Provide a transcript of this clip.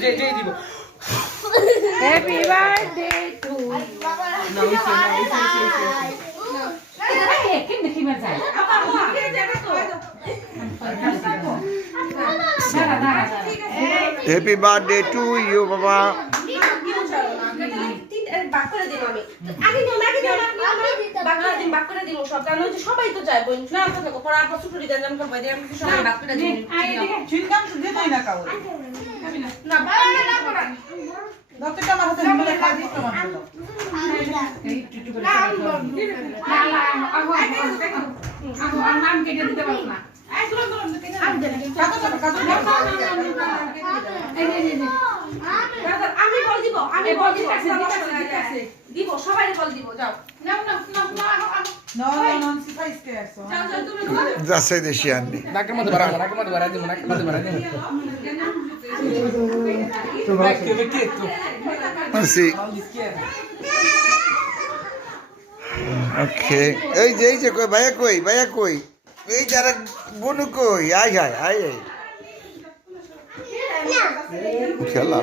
যে দিব happy birthday to happy birthday to you বাবা। সবাই তো চায় বোন না কথা পড়া আপা ছুটি দেন আমি কই দিই আমি সবাই বাক করে দিই চুইংগাম তো দিতেই না কাউ না না দত্তটা আমার হাতে নিলে খাই দিস তোমার জন্য নাম কেটে দিতে পারবো না আমি বল দিব আমি বল দিব দিব সবাই বল দিব যাও non si fa scherzo. যাও যাও তুমি যা সেই দেশি আননি নাকের মধ্যে বাড়া দিব নাকের মধ্যে বাড়া দিব Sì. Ok. এই যে কই ভাইয়া কই এই যারা বনু কই আয় খেলা